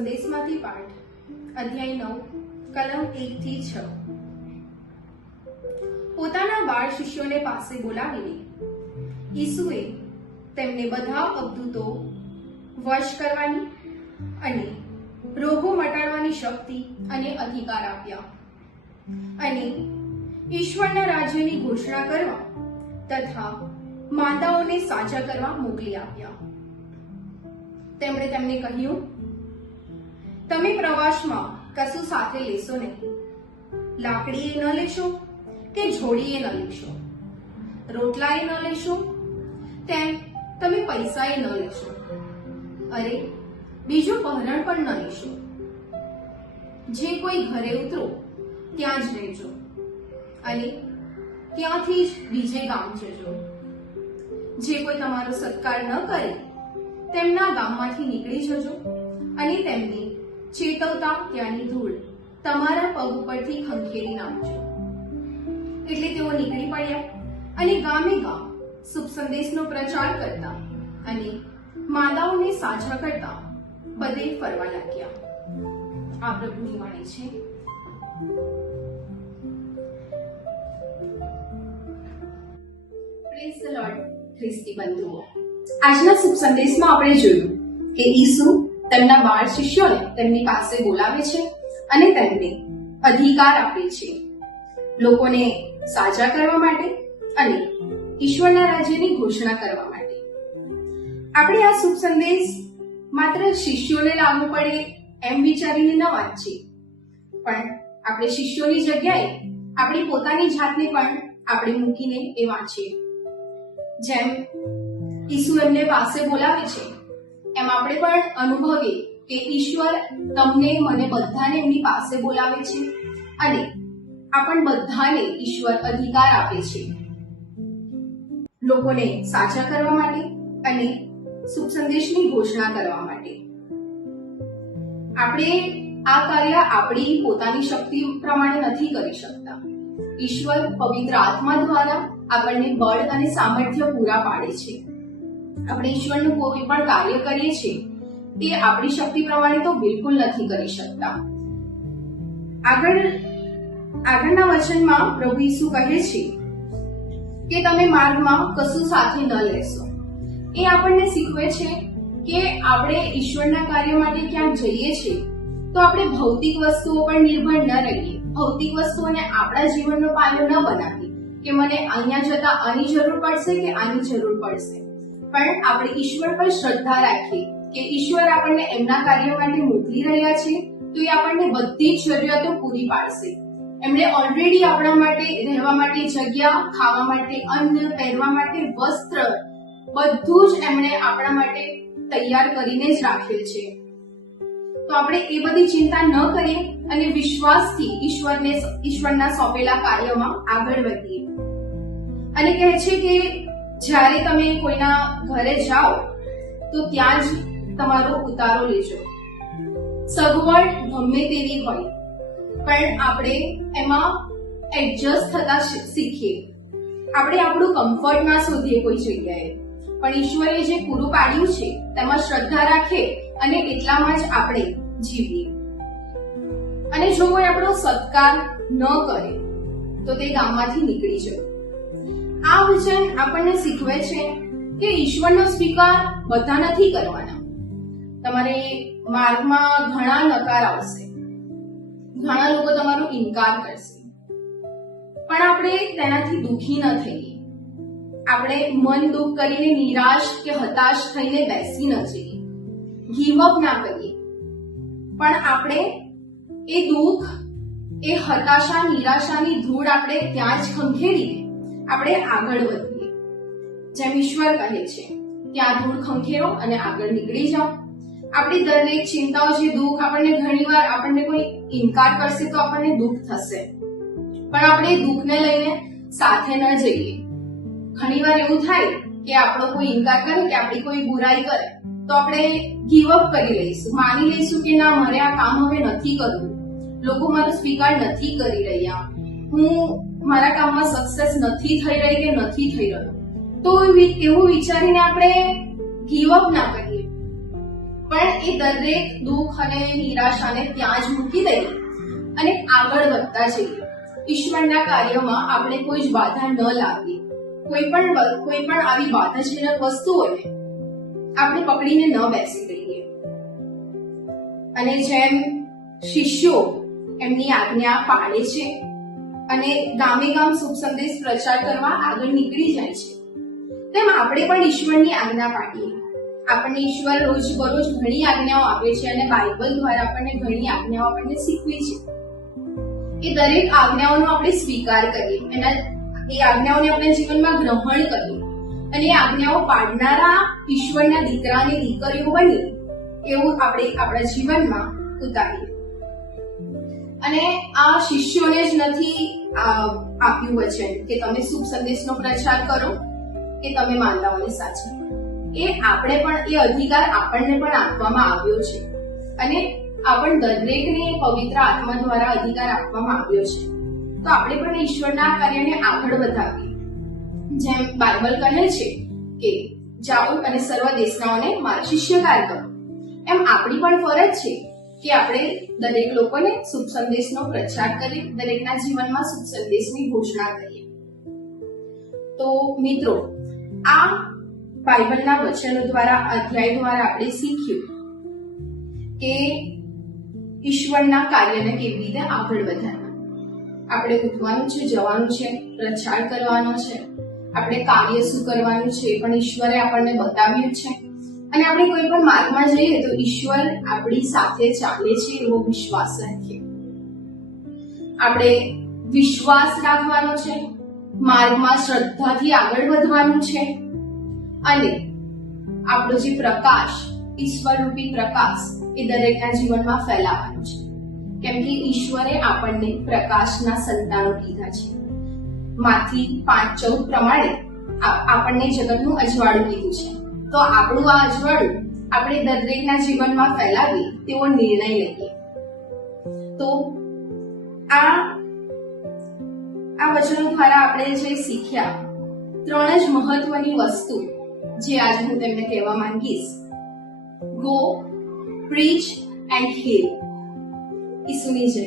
સંદેશમાંથી પાઠ, અધ્યાય નવ, કલમ એક થી છ. પોતાના બાળ શિષ્યોને પાસે બોલાવીને ઈસુએ તેમને બધા અબદૂતો વશ કરવાની અને રોગો મટાડવાની શક્તિ અને અધિકાર આપ્યા અને ઈશ્વરના રાજ્યની ઘોષણા કરવા તથા માતાઓને સાજા કરવા મોકલી આપ્યા. તેમણે તેમને કહ્યું તમે પ્રવાસમાં કશું સાથે લેશો નહીં. લાકડીએ ન લેશો કે જોડીએ ન લેશો? રોટલાએ ન લેશો? તેમ તમે પૈસાએ ન લેશો. અરે, બીજું પહેરણ પણ ન લેશો. જે કોઈ ઘરે ઉતરો, ત્યાં જ રહેજો. અને ત્યાંથી જ બીજે ગામ જજો. જે કોઈ તમારો સત્કાર ન કરે, તેમના ગામમાંથી નીકળી જજો અને તેમને ચેતવતા ત્યાંની ધૂળ. તમારા પગ ઉપરથી ખંખેરી નાખજો. એટલે તેઓ નીકળી પડ્યા અને ગામે ગામ શુભ સંદેશનો પ્રચાર કરતા અને માદાઓને સાજા કરતા બધે ફરવા લાગ્યા. આ પ્રભુની વાણી છે. પ્રેઝ ધ લોર્ડ ખ્રિસ્તી બંધુઓ. આજના શુભ સંદેશમાં આપણે જોયું કે ઈસુ તેમના બાળ શિષ્યોને તેમની પાસે બોલાવે છે અને તેમને અધિકાર આપે છે. લોકોને સાજા કરવા માટે અને ઈશ્વરના રાજ્યની ઘોષણા કરવા માટે. આપણે આ શુભ સંદેશ માત્ર શિષ્યોને લાગુ પડે એમ વિચારીને ન વાંચીએ. પણ આપણે શિષ્યોની જગ્યાએ આપણી પોતાની જાતને પણ આપણે મૂકીને એ વાંચીએ. જેમ ઈસુ એમને પાસે બોલાવે છે એમ આપણે પણ અનુભવીએ કે ઈશ્વર તમને મને બધાને એમની પાસે બોલાવે છે અને આપણ બધાને ઈશ્વર અધિકાર આપે છે. લોકોને સાચા કરવા માટે અને સુખ સંદેશની ઘોષણા કરવા માટે. આપણે આ કાર્ય આપણી પોતાની શક્તિ પ્રમાણે નથી કરી શકતા. ઈશ્વર પવિત્ર આત્મા દ્વારા આપણને બળ અને સામર્થ્ય પૂરા પાડે છે. આપણે ઈશ્વરનું કોઈ પણ કાર્ય કરીએ છીએ. તે આપણી શક્તિ પ્રમાણે તો બિલકુલ નથી કરી શકતા. આગળ, આગળના વચનમાં પ્રભુ ઈસુ કહે છે કે તમે માર્ગમાં કશું સાથે ન લેશો. એ આપણને શીખવે છે કે આપણે ઈશ્વરના કાર્ય માટે ક્યાંક જઈએ છીએ, તો આપણે ભૌતિક વસ્તુઓ પર નિર્ભર ન રહીએ. ભૌતિક વસ્તુઓને આપણા જીવનનો પાયો ન બનાવીએ કે મને અહીંયા જતા આની જરૂર પડશે કે આની જરૂર પડશે. પણ આપણે ઈશ્વર પર શ્રદ્ધા રાખીએ કે ઈશ્વર આપણને એમના કાર્ય માટે મોકલી રહ્યા છે, તો એ આપણને બધી જ જરૂરિયાતો પૂરી પાડશે. એમણે ઓલરેડી આપણા માટે રહેવા માટે જગ્યા, ખાવા માટે અન્ન, પહેરવા માટે વસ્ત્ર બધું જ એમણે આપણા માટે તૈયાર કરીને જ રાખ્યું છે. તો આપણે એ બધી ચિંતા ન કરીએ અને વિશ્વાસથી ઈશ્વરને, ઈશ્વરના સોંપેલા કાર્યમાં આગળ વધીએ. અને કહે છે કે જ્યારે તમે કોઈના ઘરે જાઓ, તો ત્યાં જ તમારો ઉતારો લેજો. સગવડ ગમે તેવી હોય, પણ આપણે એમાં એડજસ્ટ થતા શીખીએ. આપણે આપણું કમ્ફર્ટ ના શોધીએ કોઈ જગ્યાએ. પણ ઈશ્વરે જે પૂરું પાડ્યું છે, તેમાં શ્રદ્ધા રાખીએ અને એટલામાં જ આપણે જીવીએ. અને જો કોઈ આપણો સત્કાર ન કરે, તો તે ગામમાંથી નીકળી જવું આ વચન આપણને શીખવે છે કે ઈશ્વરનો સ્વીકાર બધા નથી કરવાના. તમારે માર્ગમાં ઘણા નકાર આવશે. ઘણા લોકો તમારો ઇનકાર કરશે. પણ આપણે તેનાથી દુખી ન થઈએ. આપણે મન દુઃખ કરીને નિરાશ કે હતાશ થઈને બેસી ન જઈએ. ગીવ ના કરીએ. પણ આપણે એ દુઃખ, એ હતાશા, નિરાશાની ધૂળ આપણે ત્યાં જ ખંખેરીને આપણે આગળ વધીએ. જેમ ઈશ્વર કહે છે કે આ ધૂળ ખંખેરો અને આગળ નીકળી જાઓ. આપણી દરેક ચિંતાઓ છે, દુઃખ આપણને ઘણીવાર આપણને કોઈ ઇનકાર કરશે તો આપણને દુઃખ થશે. પણ આપણે દુઃખને લઈને સાથે ન જઈએ. ઘણીવાર એવું થાય કે આપણો કોઈ ઇનકાર કરે, કે આપણી કોઈ બુરાઈ કરે, તો આપણે ગીવ અપ કરી લઈશું, માની લઈશું કે ના, મારે આ કામ હવે નથી કરવું. લોકો મારો સ્વીકાર નથી કરી રહ્યા. હું મારા કામમાં સક્સેસ નથી થઈ રહી કે નથી થઈ રહ્યો? તો એવું વિચારીને આપણે ગીવ અપ ના કરીએ. પણ એ દરેક દુઃખ અને નિરાશાને ત્યાં જ મૂકી દઈએ અને આગળ વધતા જઈએ. ઈશ્વરના કાર્યમાં આપણે કોઈ જ બાધા ન લાવીએ. કોઈ પણ કોઈ પણ આવી બાધાજનક વસ્તુઓને આપણે પકડીને ન બેસી દઈએ અને જેમ શિષ્યો એમની આજ્ઞા પાળે છે અને ગામે ગામ શુભ સંદેશ પ્રચાર કરવા આગળ નીકળી જાય છે. તેમ આપણે પણ ઈશ્વરની આજ્ઞા પાડીએ. આપણને ઈશ્વર રોજ બરોજ ઘણી આજ્ઞાઓ આપે છે અને બાઇબલ દ્વારા આપણને ઘણી આજ્ઞાઓ આપણને શીખવી છે. એ દરેક આજ્ઞાઓનો આપણે સ્વીકાર કરીએ. એના, એ આજ્ઞાઓને આપણે જીવનમાં ગ્રહણ કરીએ. અને એ આજ્ઞાઓ પાડનારા ઈશ્વરના દીકરા અને દીકરીઓ બની એવું આપણે આપણા જીવનમાં ઉતારીએ. અને આ શિષ્યોને જ નથી આપ્યું વચન કે તમે શુભ સંદેશનો પ્રચાર કરો, કે તમે માનતાઓને સાચા એ આપણે પણ, એ અધિકાર આપણને પણ આપવામાં આવ્યો છે. અને આપણ દરેકને પવિત્ર આત્મા દ્વારા અધિકાર આપવામાં આવ્યો છે. તો આપણે પણ ઈશ્વરના કાર્યને આગળ વધાવીએ. જેમ બાઇબલ કહે છે કે, જાઓ અને સર્વ દેશનાઓને મારા શિષ્યકાર કરો. એમ આપણી પણ ફરજ છે કે આપણે દરેક લોકોને શુભ સંદેશનો પ્રચાર કરીએ દરેકના જીવનમાં શુભ સંદેશની ઘોષણા કરીએ. તો મિત્રો, આ બાઇબલના વચનો દ્વારા, અધ્યાય દ્વારા આપણે શીખ્યું કે ઈશ્વરના કાર્યને કેવી રીતે આગળ વધારવા. આપણે ઉઠવાનું છે, જવાનું છે, પ્રચાર કરવાનો છે. આપણે કાર્ય શું કરવાનું છે પણ ઈશ્વરે આપણને બતાવ્યું છે. અને આપણે કોઈ પણ માર્ગમાં જઈએ તો ઈશ્વર આપણી સાથે ચાલે છે એવો વિશ્વાસ રાખીએ. આપણે વિશ્વાસ રાખવાનો છે, માર્ગમાં શ્રદ્ધાથી આગળ વધવાનું છે અને આપણો જે પ્રકાશ, ઈશ્વરરૂપી પ્રકાશ એ દરેકના જીવનમાં ફેલાવાનો છે. કેમ કે ઈશ્વરે આપણને પ્રકાશના સંતાનો કીધા છે. માંથી પાંચ ચૌદ પ્રમાણે આપણને જગતનું અજવાળું કીધું છે. તો આપણું આ અજવાળું આપણે દરેકના જીવનમાં ફેલાવી, તેવો નિર્ણય લઈએ. તો આ આ વચનો દ્વારા આપણે જે શીખ્યા, ત્રણ જ મહત્વની વસ્તુ જે આજે હું તમને કહેવા માંગીશ. ગો પ્રીચ એન્ડ હીલ ઈસુની જય.